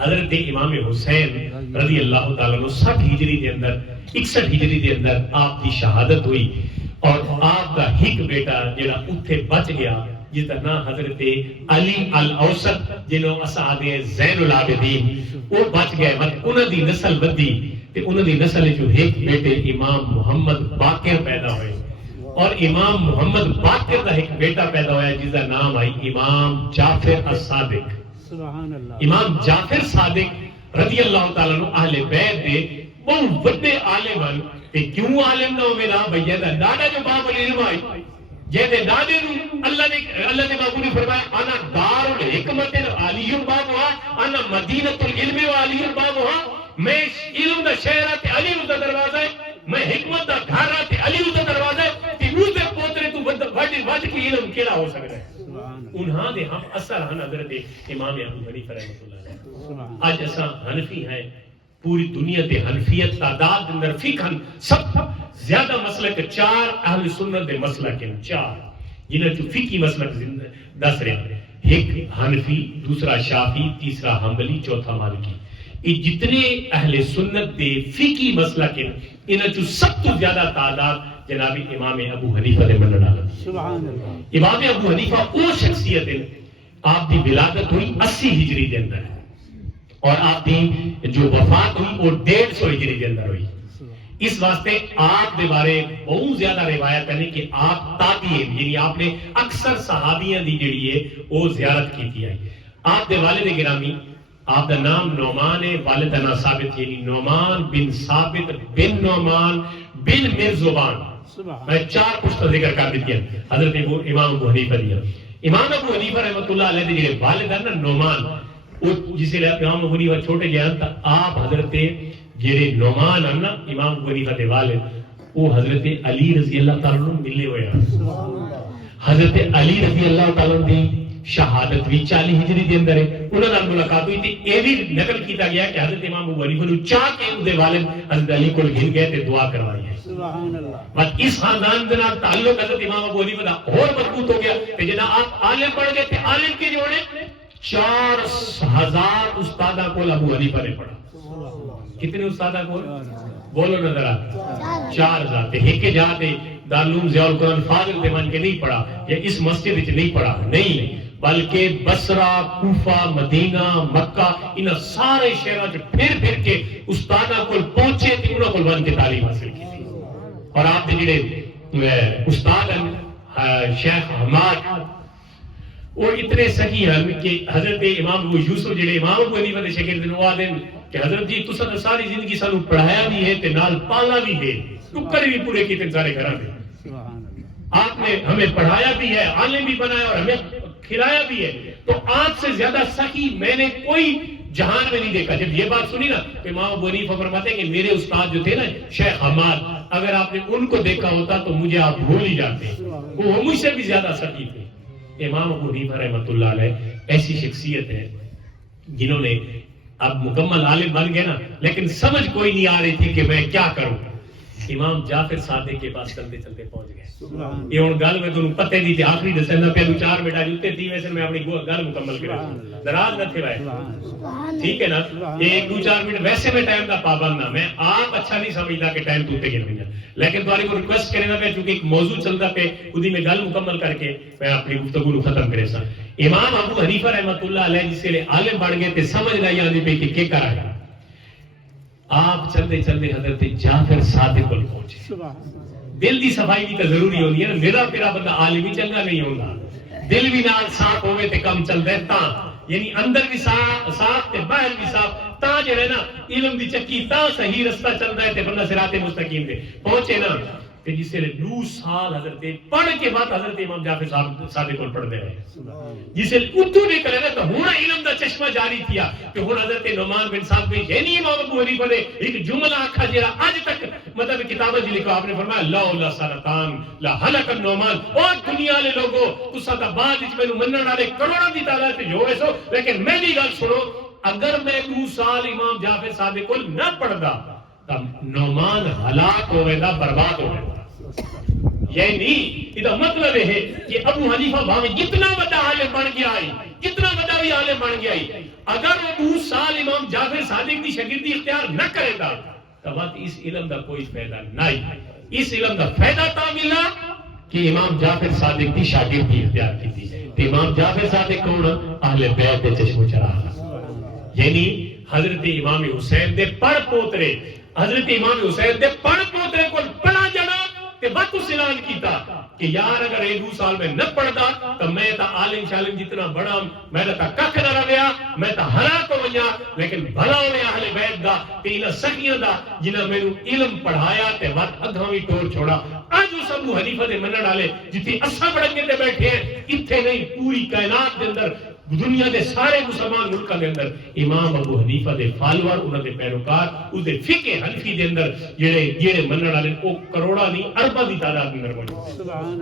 حضرت امام حسین رضی اللہ تعالیٰ عنہ 60 ہجری دے اندر 61 ہجری دے اندر آپ کی شہادت ہوئی اور آپ کا ایک بیٹا جڑا اتھے بچ گیا جس کا نام حضرت علی الاوسط جنہوں اساں آدھے زین العابدین وہ بچ گئے انہوں دی نسل بدی تے انہوں دی نسل جو ایک بیٹے امام محمد باقر پیدا ہوئے اور امام محمد باقر کا ایک بیٹا پیدا ہوا جس کا نام آئی امام جعفر الصادق. امام جعفر صادق رضی اللہ تعالیٰ عنہ اہل بیت دے بہت بڑے عالم ہیں تے کیوں عالم نہ ہوئے نا بھئی دا دادا جو باب العلم آئی جے دے دادے نو اللہ نے بابو نے فرمایا انا دار الحکمت علی الباب ہوا انا مدینہ العلم و علی الباب ہوا میں علم دا شہر تے علی دا دروازہ ہے میں حکمت دا گھر تے علی دا دروازہ ہے تے روز دے پوترے تو وڈ کی علم کیڑا ہو سکتا ہے انہاں دے ہم اثر ہن حضرت امام ابو حنیفہ رحمۃ اللہ علیہ آج اساں حنفی ہیں پوری دنیا تے حنفیت تعداد اندر فقہ سب زیادہ مسلک 4 اہل سنت دے مسلک ہیں 4 جنہاں جو فقہی مسلک دس رہے ہیں ایک حنفی دوسرا شافعی تیسرا حنبلی چوتھا مالکی یہ جتنے اہل سنت دے فقہی مسلک ہیں انہاں جو سب تو زیادہ تعداد جناب امام ابو حنیفہ دے منن والا سبحان اللہ. امام ابو حنیفہ وہ شخصیت ہے آپ دی ولادت ہوئی 80 ہجری دے اندر اور آپ دی جو وفات ہوئی وہ 150 ہجری دے اندر ہوئی. اس واسطے آپ دے بارے بہت زیادہ روایت ہے کہ آپ تابعین یعنی آپ نے اکثر صحابیاں دی جڑی ہے وہ زیارت کی تھی آئی. آپ دے والد گرامی آپ دا نام نعمان ہے والد نا ثابت یعنی نعمان بن ثابت بن نعمان بن مرزبان. میں 4 پشتہ ذکر کر دیتی ہیں حضرت امام ابو حنیفہ دیا. امام ابو حنیفہ رحمۃ اللہ علیہ دے جڑے والد ہیں نا نعمان جسے امام ابو حنیفہ چھوٹے جہاں تھا آپ حضرت جڑے نعمان ہیں نا امام ابو حنیفہ دے والد وہ حضرت علی رضی اللہ تعالیٰ عنہ ملے ہوئے ہیں. حضرت علی رضی اللہ تعالیٰ عنہ دی شہادت بھی 40 ہجری دے اندر ہے انہوں نے ملاقات ہوئی تھی. یہ بھی نقل کیتا گیا کہ حضرت امام ابو حنیفہ نے چاہ کے ان دے والد حضرت علی کو گھر گئے تے دعا کروائی ہے. سبحان اللہ. بس اس خاندان دے نال تعلق حضرت امام ابو حنیفہ دا اور مضبوط ہو گیا کہ جنا آپ عالم پڑھ گئے تھے عالم کے جو نے 4000 استادہ کو ابو حنیفہ نے پڑھا. کتنے استادہ کو بولو نظر آ 4000 تے ایک جاتے دارالعلوم ضیاء القرآن فاضل تے من کے نہیں پڑھا یا اس مسجد وچ نہیں پڑھا نہیں بلکہ بصرہ کوفہ مدینہ مکہ ان سارے شہراں وچ پھر کے استادہ کو پہنچے تے انہاں کول ون کے تعلیم حاصل کی تھی. اور آپ دے جڑے استاد ہیں شیخ حماد وہ اتنے صحیح ہیں کہ حضرت امام ابو یوسف جڑے امام ابو حنیفہ دے شاگرد نے وہ آدھے کہ حضرت جی تساں ساری زندگی سانو پڑھایا بھی ہے تے نال پالا بھی ہے ٹکر بھی پورے کیتے سارے گھراں دے. آپ نے ہمیں پڑھایا بھی ہے عالم بھی بنایا اور ہمیں کھلایا بھی ہے تو آپ سے زیادہ سخی میں نے کوئی جہان میں نہیں دیکھا. جب یہ بات سنی نا تو امام ابو حنیفہ فرماتے ہیں کہ میرے استاد جو تھے نا شیخ حماد اگر آپ نے ان کو دیکھا ہوتا تو مجھے آپ بھول ہی جاتے وہ مجھ سے بھی زیادہ سخی تھے. امام ابو حنیفہ رحمۃ اللہ علیہ ایسی شخصیت ہے جنہوں نے اب مکمل عالم بن گئے نا لیکن سمجھ کوئی نہیں آ رہی تھی کہ میں کیا کروں. امام جعفر صادق کے پاس چلتے چلتے پہنچ گئے. یہ ہوں گل میں تمہیں پتے دی تھی آخری دسنا پہلو 4 بیٹا جوتے تھی ویسے میں اپنی گل مکمل کرا دراز نہ تھے ٹھیک ہے نا 1-2-4 منٹ ویسے میں ٹائم کا پابند نہ میں آپ اچھا نہیں سمجھتا کہ ٹائم توتے گر نہیں لیکن تمہاری کو ریکویسٹ کرے گا پہ چونکہ ایک موضوع چلتا پہ خودی میں گل مکمل کر کے میں اپنی گفتگو ختم کرے سا. امام ابو حنیفہ رحمۃ اللہ علیہ جس کے عالم بڑھ گئے تھے سمجھ نہیں آتی پہ کہ کیا کرا ہے. آپ چلتے چلتے حضرت جعفر صادق کو پہنچے. دل دی صفائی بھی تو ضروری ہوتی ہے نا. میرا پیرا بندہ عالم ہی چنگا نہیں ہوتا دل بھی نال صاف ہوئے تے کم چلتا ہے تا یعنی اندر بھی صاف تے باہر بھی صاف تا جو ہے نا علم دی چکی تا صحیح رستہ چلتا ہے تے بندہ صراط مستقیم دے پہنچے نا کہ جس سے 9 سال حضرت پڑھ کے بعد حضرت امام جعفر صادق کو پڑھ دے رہے جسے اتو نکلے نا تو ہونا علم دا چشمہ جاری کیا کہ ہن حضرت نعمان بن ثابت یعنی امام ابو حنیفہ نے ایک جملہ آکھا جڑا اج تک مطلب کتابیں جی لکھا آپ نے فرمایا لولا سرطان لا ہلک النعمان اور دنیا والے لوگوں تساں دا بعد وچ مینوں منن والے کروڑاں دی تعداد تے جو ایسو لیکن میری گل سنو اگر میں 2 سال امام جعفر صادق کو نہ پڑھدا تو نعمان ہلاک ہوے دا برباد ہوے. یہ نہیں یہ مطلب ہے کہ ابو حنیفہ بھاویں جتنا بڑا عالم بن گیا ہے جتنا بڑا بھی عالم بن گیا ہے اگر وہ 2 سال امام امام جعفر صادق دی شاگردی اختیار نہ کرے گا تو بات اس علم دا کوئی فائدہ نہیں. اس علم دا فائدہ تا ملا کہ امام جعفر صادق دی شاگردی اختیار کی تھی. تو امام جعفر صادق کون؟ اہل بیت دے چشم و چراغ، یعنی حضرت امام حسین دے پڑ پوترے، حضرت امام حسین دے پڑ پوترے کو پڑھا جانا تے وقت اس اعلان کیتا کہ یار اگر 2 سال میں نہ پڑھدا تو میں تا عالم شالم جتنا بڑا میں تا ککھ نہ رہیا، میں تا ہرا کو ونیا، لیکن بھلا ہوے اہل بیت دا تے انہاں سخیاں دا جنہاں مینوں علم پڑھایا تے وقت اگاں وی ٹور چھوڑا. اج اس ابو حنیفہ دے منن والے جتھے اساں بڑنگے تے بیٹھے ہیں ایتھے نہیں پوری کائنات دے اندر دنیا دے سارے مسلمان ملکاں دے اندر امام ابو حنیفہ دے فالوور انہاں دے پیروکار اس دے فقہ حنفی دے اندر جڑے منن والے او کروڑاں نہیں ارباں دی تعداد اندر موجود.